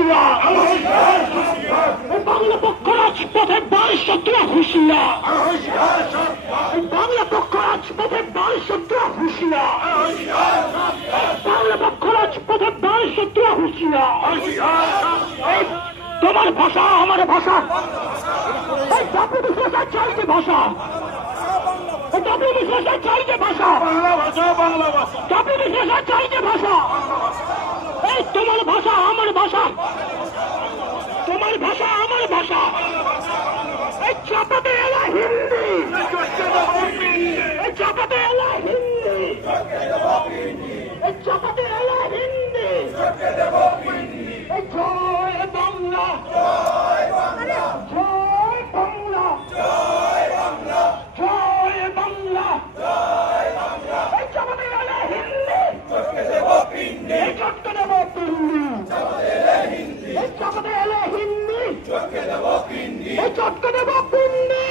হুঁশিয়ার, বাংলা পক্ষ রাজপথে বারিশত্রা হুঁশিয়ার, বাংলা পক্ষ রাজপথে বারিশত্রা হুঁশিয়ার, বাংলা পক্ষ রাজপথে বারিশত্রা হুঁশিয়ার। তোমার ভাষা আমার ভাষা, এই জাতীয় বিশ্বাসের চাইতে ভাষা, জাতীয় বিশ্বাসের চাইতে ভাষা, বাংলা ভাষা, বাংলা ভাষা, জাতীয় বিশ্বাসের চাইতে ভাষা। এই তোমার ভাষা আমার ভাষা, তোমার ভাষা আমার ভাষা। এই চাপাতে এলা হিন্দি, এই চাপাতে এলা হিন্দি, এই চাপাতে এলা হিন্দি। এই জয় বাংলা, জয় বাংলা, জয় বাংলা, জয় বাংলা। এই চাপাতে এলা হিন্দি, এই চটকে দেব পিন্ডি, এই চাপাতে এলা হিন্দি, এই চটকে দেব পিন্ডি।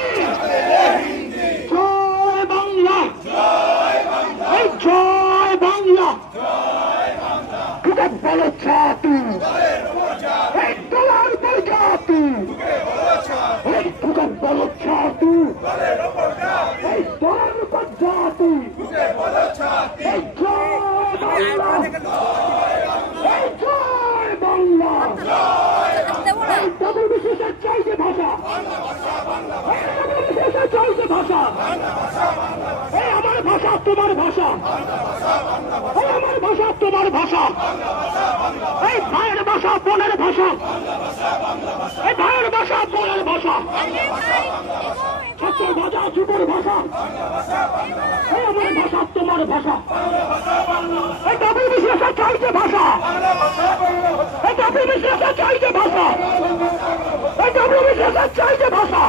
জয় বাংলা, এই জয় বাংলা। বুকে বলো জাতি, এই দলের উপর জাতি, এই বুকে বলো জাতি, এই দলের উপর জাতি। এই জয় বাংলা, এই জয় বাংলা। এই জাতীয় বিশেষের চাইতে ভাষা, এই জাতীয় বিশেষের চাইতে ভাষা। এই আমার ভাষা তোমার ভাষা, এই আমার ভাষা তোমার ভাষা। এই ভাইয়ের ভাষা বোনের ভাষা, এই ভাইয়ের ভাষা বোনের ভাষা। ছাত্রের ভাষা যুবর ভাষা, এই আমার ভাষা তোমার ভাষা। এই জাতীয় বিশেষের চাইতে ভাষা, এই জাতীয় বিশেষের চাইতে ভাষা, এই জাতীয় বিশেষের চাইতে ভাষা।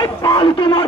এই পাল তোমার